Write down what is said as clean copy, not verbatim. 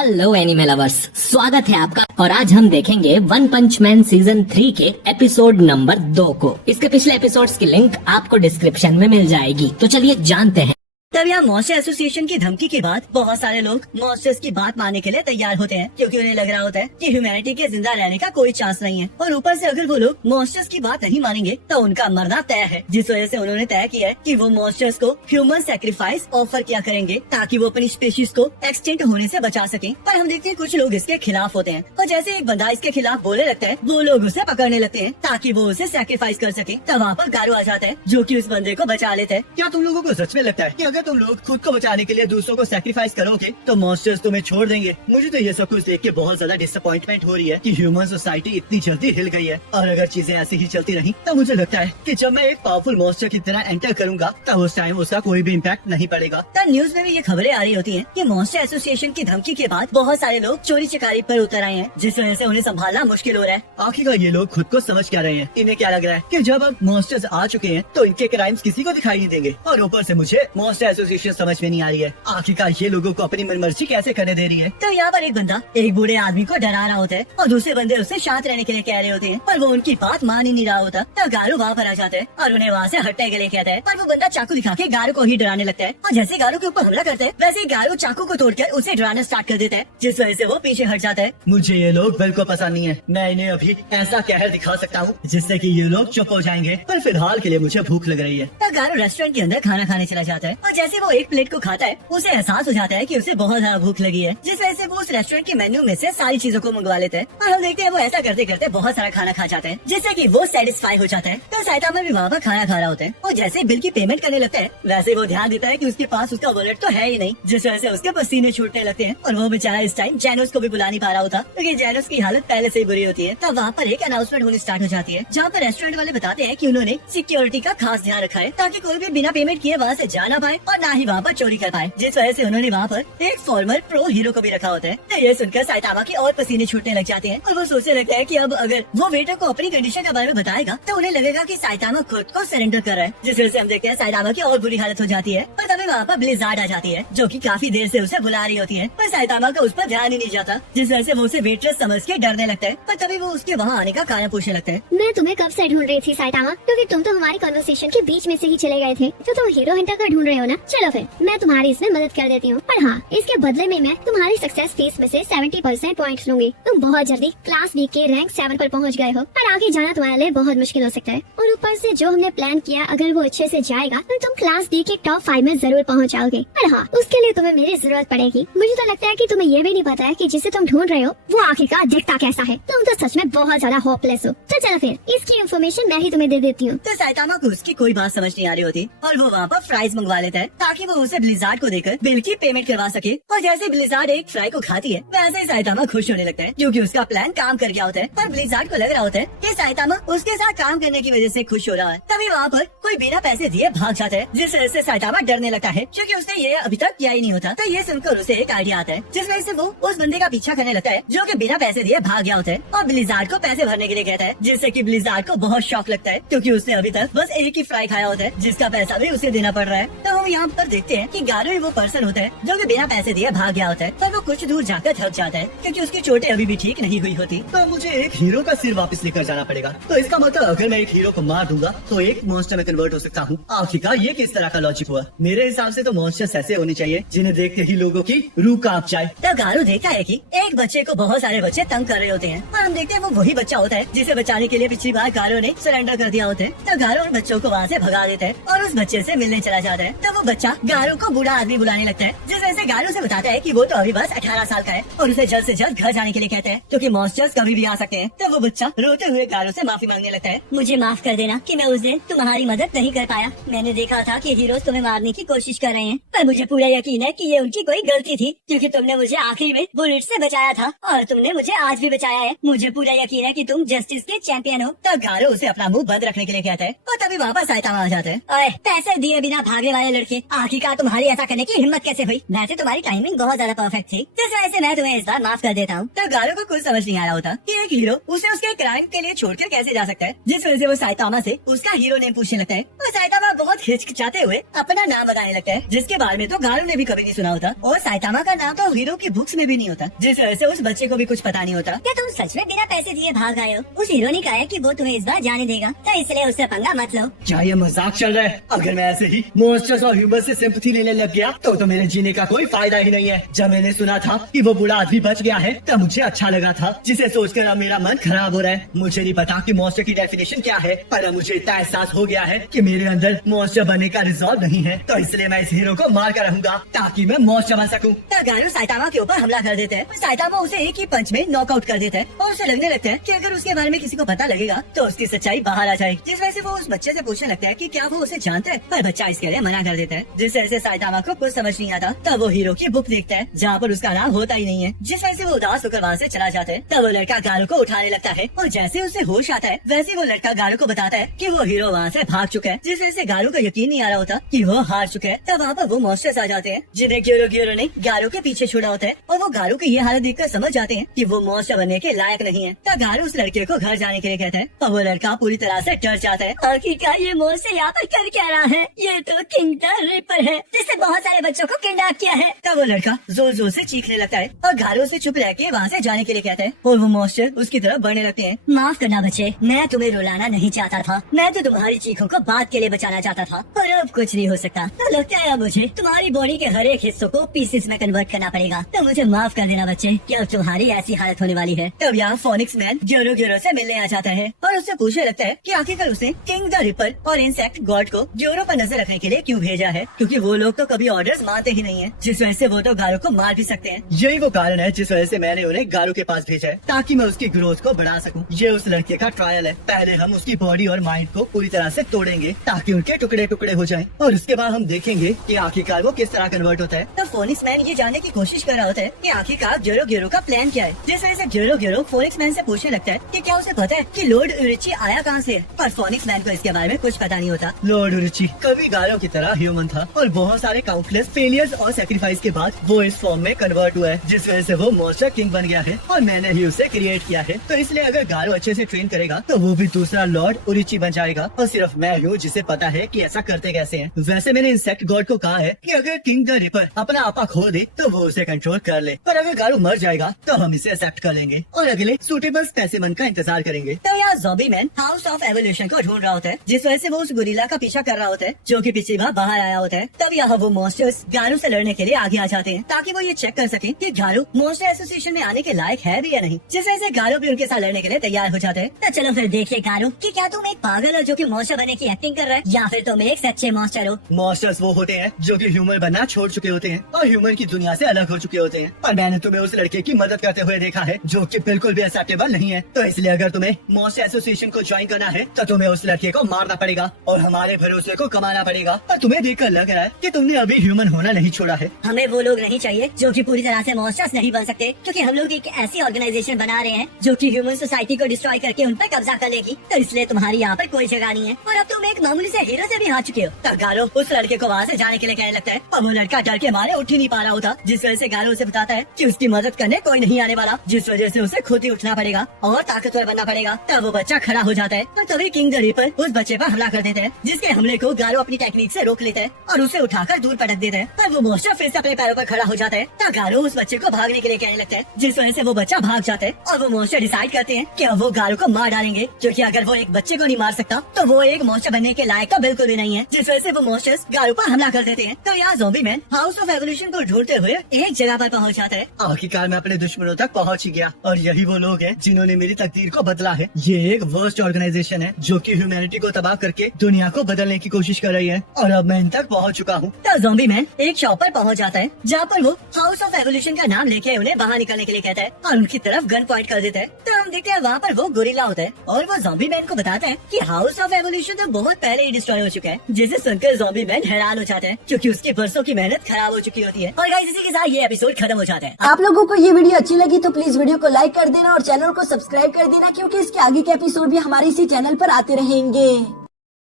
Hello anime lovers, स्वागत है आपका। और आज हम देखेंगे वन पंच मैन सीजन 3 के एपिसोड नंबर 2 को। इसके पिछले एपिसोड्स की लिंक आपको डिस्क्रिप्शन में मिल जाएगी। तो चलिए जानते हैं। तब यहाँ मॉन्स्टर एसोसिएशन की धमकी के बाद बहुत सारे लोग मॉन्स्टर्स की बात मानने के लिए तैयार होते हैं, क्योंकि उन्हें लग रहा होता है कि ह्यूमैनिटी के जिंदा रहने का कोई चांस नहीं है। और ऊपर से अगर वो लोग मॉन्स्टर्स की बात नहीं मानेंगे तो उनका मरना तय है। जिस वजह से उन्होंने तय किया है कि वो मॉन्स्टर्स को ह्यूमन सैक्रिफाइस ऑफर किया करेंगे ताकि वो अपनी स्पीशीज को एक्सटिंक्ट होने से बचा सके। पर हम देखते हैं कुछ लोग इसके खिलाफ होते हैं, और जैसे एक बंदा इसके खिलाफ बोलने लगता है वो लोग उसे पकड़ने लगते हैं ताकि वो उसे सैक्रिफाइस कर सके। तब वहाँ पर गारू आ जाता है जो कि उस बंदे को बचा लेता है। क्या तुम लोगों को सच में लगता है कि अगर तुम लोग खुद को बचाने के लिए दूसरों को सैक्रिफाइस करोगे तो मॉन्स्टर्स तुम्हें छोड़ देंगे? मुझे तो ये सब कुछ देख के बहुत ज्यादा डिसअपॉइंटमेंट हो रही है कि ह्यूमन सोसाइटी इतनी जल्दी हिल गई है। और अगर चीजें ऐसी ही चलती रही तो मुझे लगता है कि जब मैं एक पावरफुल मॉन्स्टर की तरह एंटर करूंगा तब उस टाइम उसका कोई भी इम्पैक्ट नहीं पड़ेगा। तब न्यूज में भी ये खबरें आ रही होती हैं कि मॉन्स्टर एसोसिएशन की धमकी के बाद बहुत सारे लोग चोरी चकारी पर उतर आए हैं, जिस वजह से उन्हें संभालना मुश्किल हो रहा है। आखिरकार ये लोग खुद को समझ क्या रहे हैं? इन्हें क्या लग रहा है कि जब अब मॉन्स्टर्स आ चुके हैं तो इनके क्राइम्स किसी को दिखाई नहीं देंगे? और ऊपर से मुझे मॉन्स्टर एसोसिएशन समझ में नहीं आ रही है। आखिरकार ये लोगों को अपनी मनमर्जी कैसे करने दे रही है? तो यहाँ पर एक बंदा एक बूढ़े आदमी को डरा रहा होता है और दूसरे बंदे उससे शांत रहने के लिए कह रहे होते हैं, पर वो उनकी बात मान ही नहीं रहा होता। तो गारू वहाँ पर आ जाता है और उन्हें वहाँ से हटने के लिए कहता है, पर वो बंदा चाकू दिखा के गारू को ही डराने लगता है। और जैसे गारू के ऊपर हमला करता है वैसे ही गारू चाकू को तोड़कर उसे डराना स्टार्ट कर देता है, जिस वजह से वो पीछे हट जाता है। मुझे ये लोग बिल्कुल पसंद नहीं है। मैं इन्हें अभी ऐसा कहर दिखा सकता हूँ जिससे कि ये लोग चुप हो जाएंगे, पर फिलहाल के लिए मुझे भूख लग रही है। तो गारू रेस्टोरेंट के अंदर खाना खाने चला जाता है और जैसे वो एक प्लेट को खाता है उसे एहसास हो जाता है कि उसे बहुत ज्यादा भूख लगी है, जिस वजह से वो उस रेस्टोरेंट के मेन्यू में से सारी चीजों को मंगवा लेते हैं। और हम देखते हैं वो ऐसा करते करते बहुत सारा खाना खा जाते हैं, जिससे कि वो सेटिस्फाई हो जाता है। तो साइतामा भी वहाँ पर खाना खा रहा होता है और जैसे बिल की पेमेंट करने लगता है वैसे वो ध्यान देता है कि उसके पास उसका वॉलेट तो है ही नहीं, जिस वजह से उसके पसीने छूटने लगते हैं। और वो बेचारा इस टाइम जैनोस को भी बुला नहीं पा रहा होता, क्योंकि जैनोस की हालत पहले से ही बुरी होती है। तब वहाँ पर एक अनाउंसमेंट होनी स्टार्ट हो जाती है, जहाँ पर रेस्टोरेंट वाले बताते हैं कि उन्होंने सिक्योरिटी का खास ध्यान रखा है ताकि कोई भी बिना पेमेंट किए वहाँ से जा ना पाए और ना ही वहाँ पर चोरी कर पाए, जिस वजह से उन्होंने वहाँ पर एक फॉर्मर प्रो हीरो को भी रखा होता है। तो ये सुनकर साइतामा की और पसीने छूटने लग जाते हैं और वो सोचने लगता है कि अब अगर वो वेटर को अपनी कंडीशन के बारे में बताएगा तो उन्हें लगेगा कि साइतामा खुद को सरेंडर कर रहा है, जिस वजह से हम देखते हैं साइतामा की और बुरी हालत हो जाती है। पर तभी वहाँ पर ब्लिज़ार्ड आ जाती है जो कि काफी देर से उसे बुला रही होती है, पर साइतामा का उस पर ध्यान ही नहीं जाता, जिस वजह से वो उसे वेट्रेस समझ के डरने लगता है। पर तभी वो उसके वहाँ आने का कारण पूछने लगता है। मैं तुम्हें कब से ढूंढ रही थी साइतामा, क्योंकि तुम तो हमारी कन्वर्सेशन के बीच में से ही चले गए थे। तो तुम हीरो हंटर का ढूंढ रहे हो ना? चलो फिर मैं तुम्हारी इसमें मदद कर देती हूँ, पर हाँ इसके बदले में मैं तुम्हारी सक्सेस फीस में से 70% पॉइंट्स लूंगी। तुम बहुत जल्दी क्लास बी के रैंक 7 पर पहुंच गए हो, पर आगे जाना तुम्हारे लिए बहुत मुश्किल हो सकता है। और ऊपर से जो हमने प्लान किया अगर वो अच्छे से जाएगा तो तुम क्लास डी के टॉप 5 में जरूर पहुंच जाओगे। पर हाँ उसके लिए तुम्हें मेरी जरूरत पड़ेगी। मुझे तो लगता है कि तुम्हें ये भी नहीं पता है कि जिसे तुम ढूंढ रहे हो वो आखिरकार दिखता कैसा है। तुम तो सच में बहुत ज्यादा होपलेस हो। तो चलो फिर इसकी इन्फॉर्मेशन मैं ही तुम्हें दे देती हूँ। तो साइतामा को उसकी कोई बात समझ नहीं आ रही होती और वो वहाँ पर फ्राइज मंगवा लेता है ताकि वो उसे ब्लिज़ार्ड को देकर बिल की पेमेंट करवा सके। और जैसे ब्लिज़ार्ड एक फ्राई को खाती है वैसे ही साइतामा खुश होने लगता है, क्योंकि उसका प्लान काम कर गया होता है। पर ब्लिज़ार्ड को लग रहा होता है कि साइतामा उसके साथ काम करने की वजह से खुश हो रहा है। तभी वहाँ पर कोई बिना पैसे दिए भाग जाता है, जिस वजह से साइतामा डरने लगता है, क्योंकि उसने ये अभी तक किया ही नहीं होता। तो ये सुनकर उसे एक आइडिया आता है, जिस वजह से वो उस बंदे का पीछा करने लगता है जो कि बिना पैसे दिए भाग गया होता है और ब्लिज़ार्ड को पैसे भरने के लिए कहता है, जिससे कि ब्लिज़ार्ड को बहुत शौक लगता है, क्योंकि उसने अभी तक बस एक ही फ्राई खाया होता है जिसका पैसा भी उसे देना पड़ रहा है। तो हम यहाँ पर देखते हैं कि गारू ही वो पर्सन होता है जो कि बिना पैसे दिए भाग गया होता है, पर वो कुछ दूर जाकर थक जाता है क्योंकि उसकी चोटें अभी भी ठीक नहीं हुई होती। तो मुझे एक हीरो का सिर वापस लेकर जाना पड़ेगा। तो इसका मतलब अगर मैं एक हीरो को मार दूंगा तो एक मॉन्स्टर में कन्वर्ट हो सकता हूँ। आखिरकार ये किस तरह का लॉजिक हुआ? मेरे हिसाब से तो मॉन्स्टर्स ऐसे होने चाहिए जिन्हें देखते ही लोगों की रूह कांप जाए। तब गारू देखता है कि एक बच्चे को बहुत सारे बच्चे तंग कर रहे होते हैं और हम देखते हैं वो वही बच्चा होता है जिसे बचाने के लिए पिछली बार गारू ने सरेंडर कर दिया होता है। तो गारू उन बच्चों को वहाँ से भगा देता है और उस बच्चे से मिलने चला जाता है। तो वो बच्चा गारू को बूढ़ा आदमी बुलाने लगता है, जिस वजह से गारू से बताता है कि वो तो अभी बस 18 साल का है और उसे जल्द से जल्द घर जाने के लिए कहते हैं, क्योंकि मॉन्स्टर्स कभी भी आ सकते हैं। तो वो बच्चा रोते हुए गारू से माफी मांगने लगता है। मुझे माफ कर देना कि मैं उस दिन तुम्हारी मदद नहीं कर पाया। मैंने देखा था कि हीरोज तुम्हें मारने की कोशिश कर रहे हैं, पर मुझे पूरा यकीन है कि ये उनकी कोई गलती थी, क्योंकि तुमने मुझे आखिरी में बुलेट से बचाया था और तुमने मुझे आज भी बचाया है। मुझे पूरा यकीन है कि तुम जस्टिस के चैंपियन हो। तो गारू उसे अपना मुंह बंद रखने के लिए कहता है और तभी वहाँ पर साइतामा आ जाता है। ओए, पैसे दिए बिना भागने वाले लड़के, थे। आखिरकार तुम्हारी ऐसा करने की हिम्मत कैसे हुई? वैसे तुम्हारी टाइमिंग बहुत ज्यादा परफेक्ट थी, जिस वजह से मैं तुम्हें इस बार माफ कर देता हूँ। तब गारो को कुछ समझ नहीं आ रहा होता कि एक हीरो उसे उसके क्राइम के लिए छोड़कर कैसे जा सकता है, जिस वजह से वो साइतामा से उसका हीरो नेम पूछने लगता है और साइतामा बहुत हिचकिचाते हुए अपना नाम बताने लगता है, जिसके बारे में तो गारो ने भी कभी नहीं सुना होता और साइतामा का नाम तो हीरो की बुक्स में भी नहीं होता, जिस वजह से उस बच्चे को भी कुछ पता नहीं होता। क्या तुम सच में बिना पैसे दिए भाग आए हो? उस हीरो ने कहा है कि वो तुम्हें इस बार जाने देगा, तो इसलिए उससे पंगा मत लो। क्या ये मजाक चल रहा है? अगर मैं ऐसे ही मॉन्स्टर्स और ह्यूमन से सिंपैथी लेने लग गया तो मेरे जीने का कोई फायदा ही नहीं है। जब मैंने सुना था कि वो बूढ़ा आदमी बच गया है तब मुझे अच्छा लगा था, जिसे सोचकर अब मेरा मन खराब हो रहा है। मुझे नहीं पता कि मॉन्स्टर की डेफिनेशन क्या है, पर अब मुझे इतना एहसास हो गया है कि मेरे अंदर मॉन्स्टर बनने का रिजॉल्व नहीं है, तो इसलिए मैं इस हीरो को मार कर रहूंगा ताकि मैं मॉन्स्टर बन सकूं। तब गारो साइतामा के ऊपर हमला कर देता है। साइतामा उसे एक ही पंच में नॉकआउट कर देता है और उसे लगने लगता है कि अगर उसके बारे में किसी को पता लगेगा तो उसकी सच्चाई बाहर आ जाएगी, जिस वजह से वो उस बच्चे से पूछने लगता है कि क्या वो उसे जानता है, पर बच्चा इसके लिए मना कर देता है, जिस वजह से साइतामा को कुछ समझ नहीं आता। तब वो हीरो की बुक देखता है जहाँ पर उसका नाम होता ही नहीं है, जिस वजह से वो उदास होकर वहाँ से चला जाता है। तब वो लड़का गारो को उठाने लगता है और जैसे उसे होश आता है वैसे वो लड़का गारो को बताता है कि वो हीरो वहाँ से भाग चुका है, जिस वजह से गारो को यकीन नहीं आ रहा होता कि वो हार चुका है। तब वहाँ पर वो मॉन्स्टर्स आ जाते हैं जिन्हें ग्योरो ने गारो के पीछे छोड़ा होता है और वो गारो की ये हालत देखकर समझ जाते हैं कि वो मॉन्स्टर बनने के लायक नहीं है। तब गारो उस लड़के को घर जाने के लिए कहता है और वो लड़का पूरी तरह से डर जाता है। आखिरकार ये मॉन्स्टर यहाँ पर कर क्या रहा है? ये तो किंग द रिपर है, जिससे बहुत सारे बच्चों को किडनैप किया है। तब वो लड़का जोर जोर से चीखने लगता है और गारो से चुप रह के वहाँ से जाने के लिए कहता है और वो मॉन्स्टर उसकी तरफ बढ़ने लगते हैं। माफ करना बच्चे, मैं तुम्हें रुलाना नहीं चाहता था, मैं तो तुम्हारी चीखों को बात के लिए बचाना चाहता था, पर अब कुछ नहीं हो सकता। तो लगता है अब मुझे तुम्हारी बॉडी के हर एक हिस्सों को पीसेस में कन्वर्ट करना पड़ेगा। तो मुझे माफ कर देना बच्चे कि अब तुम्हारी ऐसी हालत होने वाली है। तब यहाँ फोनिक्स मैन ग्योरो से मिलने आ जाता है और उससे पूछने लगता है कि आखिरकार उसने किंग द रिपर और इंसेक्ट गॉड को ग्योरो पर नजर रखने के लिए क्यों भेजा है, क्योंकि वो लोग तो कभी ऑर्डर्स मानते ही नहीं है, जिस वजह से वो तो गारो को मार भी सकते हैं। यही वो कारण है जिस वजह से मैंने उन्हें गारो के पास भेजा है, ताकि मैं उसकी ग्रोथ को बढ़ा सकूं। ये उस लड़के का ट्रायल है। पहले हम उसकी बॉडी और माइंड को पूरी तरह से तोड़ेंगे ताकि उनके टुकड़े टुकड़े हो जाएं, और उसके बाद हम देखेंगे कि आखिरकार वो किस तरह कन्वर्ट होता है। तब फोनिक्स मैन ये जानने की कोशिश कर रहा होता है कि आखिरकार ग्योरो का प्लान क्या है, जिस वजह से ग्योरो फोनिक्स मैन से पूछने लगता है कि क्या उसे पता है कि लॉर्ड उरिची आया कहाँ से है, पर फोनिक्स मैन को इसके बारे में कुछ पता नहीं होता। लॉर्ड उरिची कभी गारो की तरह ह्यूमन था और बहुत सारे काउंटलेस फेलियर्स और सेक्रीफाइस के बाद वो इस फॉर्म में कन्वर्ट हुआ है, जिस वजह से वो मॉन्स्टर किंग बन गया है और मैंने ही उसे क्रिएट किया है। तो इसलिए अगर गारो अच्छे से ट्रेन करेगा तो वो भी दूसरा लॉर्ड उरिची बन जाएगा और सिर्फ मैं हूँ जिसे पता है कि ऐसा करते कैसे हैं। वैसे मैंने इंसेक्ट गॉड को कहा है कि अगर किंग द रिपर अपना आपा खो दे तो वो उसे कंट्रोल कर ले, पर अगर गारो मर जाएगा तो हम इसे एक्सेप्ट कर लेंगे और अगले सूटेबल स्पेसिमेन का इंतजार करेंगे। तब यहाँ zombie man house of evolution को ढूंढ रहा होता है, जिस वजह से वो उस गोरिल्ला का पीछा कर रहा होता है जो कि पिछली बार बाहर आया होता है। तब यहाँ वो मॉन्स्टर्स गारो से लड़ने के लिए आगे आ जाते हैं ताकि वो ये चेक कर सकें कि गारो मॉन्स्टर एसोसिएशन में आने के लायक है भी या नहीं, जिस वजह से गारो भी उनके साथ लड़ने के लिए तैयार हो जाते हैं। तो चलो फिर देखिए गारो कि क्या तुम एक पागल हो जो कि मॉन्स्टर बनने की एक्टिंग कर रहा है, या फिर तुम एक सच्चे मॉन्स्टर हो। मॉन्स्टर्स वो होते हैं जो कि ह्यूमन बनना छोड़ चुके होते हैं और ह्यूमन की दुनिया से अलग हो चुके होते हैं, पर मैंने तुम्हें उस लड़के की मदद करते हुए देखा है जो कि बिल्कुल भी एक्सेप्टेबल नहीं है। तो इसलिए अगर तुम्हें मॉन्स्टर एसोसिएशन को ज्वाइन करना है तो तुम्हें उस लड़के को मारना पड़ेगा और हमारे भरोसे को कमाना पड़ेगा। और तुम्हें देखकर लग रहा है कि तुमने अभी ह्यूमन होना नहीं छोड़ा है। हमें वो लोग नहीं चाहिए जो कि पूरी तरह से मॉन्स्टर्स नहीं बन सकते, क्योंकि हम लोग एक ऐसी ऑर्गेनाइजेशन बना रहे हैं जो कि ह्यूमन सोसाइटी को डिस्ट्रॉय करके उन पर कब्जा कर लेगी। तो इसलिए तुम्हारी यहाँ पर कोई जगह नहीं है और अब तुम एक मामूली से हीरो से भी हार चुके हो। तब गारो उस लड़के को वहाँ से जाने के लिए कहने लगता है और वो लड़का डर के मारे उठ ही नहीं पा रहा होता, जिस वजह से गारो उसे बताता है कि उसकी मदद करने कोई नहीं आने वाला, जिस वजह से उसे खुद ही उठना पड़ेगा और ताकतवर बनना पड़ेगा। तब वो बच्चा खड़ा हो जाता है और तभी किंग द रिपर उस बच्चे पर हमला कर देते हैं, जिसके हमले को गारो अपनी टेक्निक से रोक लेता है और उसे उठाकर दूर पटक देता है। तब वो मॉन्स्टर फिर से अपने पैरों पर खड़ा हो जाता है। तब गारो उस बच्चे को भागने के लिए कहने लगता है, जिस वजह से वो बच्चा भाग जाता है और वो मॉन्स्टर डिसाइड करते हैं कि अब वो गारो को मार डालेंगे, क्योंकि अगर वो एक बच्चे को नहीं मार सकता तो वो एक मॉन्स्टर बनने के लायक तो बिल्कुल भी नहीं है, जिस वजह से वो मॉन्स्टर्स गारो पर हमला कर देते हैं। तो यहाँ zombie man house of evolution को ढूंढते हुए एक जगह पर पहुँच जाता है। आखिरकार मैं अपने दुश्मनों तक पहुँच ही गया और यही वो लोग हैं जिन्होंने मेरी तकदीर को बदला है। ये एक वर्स्ट ऑर्गेनाइजेशन है जो कि ह्यूमैनिटी को तबाह करके दुनिया को बदलने की कोशिश कर रही है और अब मैं इन तक पहुँच चुका हूँ। तो ज़ॉम्बी मैन एक शॉप पर पहुँच जाता है जहाँ पर वो हाउस ऑफ एवोल्यूशन का नाम लेके उन्हें बाहर निकलने के लिए कहता है और उनकी तरफ गन पॉइंट कर देता है। तो हम देखते हैं वहाँ पर वो गोरिल्ला होता है और वो ज़ॉम्बी मैन को बताता है कि हाउस ऑफ एवोल्यूशन तो बहुत पहले ही डिस्ट्रॉय हो चुका है, जिसे सुनकर ज़ॉम्बी मैन हैरान हो जाते हैं क्योंकि उसकी बरसों की मेहनत खराब हो चुकी होती है। और गाइस इसी के साथ ये एपिसोड खत्म हो जाता है। आप लोगों को ये वीडियो अच्छी लगी तो प्लीज वीडियो को लाइक कर देना और चैनल को सब्सक्राइब कर देना, क्योंकि इसके आगे के एपिसोड भी हमारे इसी चैनल पर आते रहेंगे।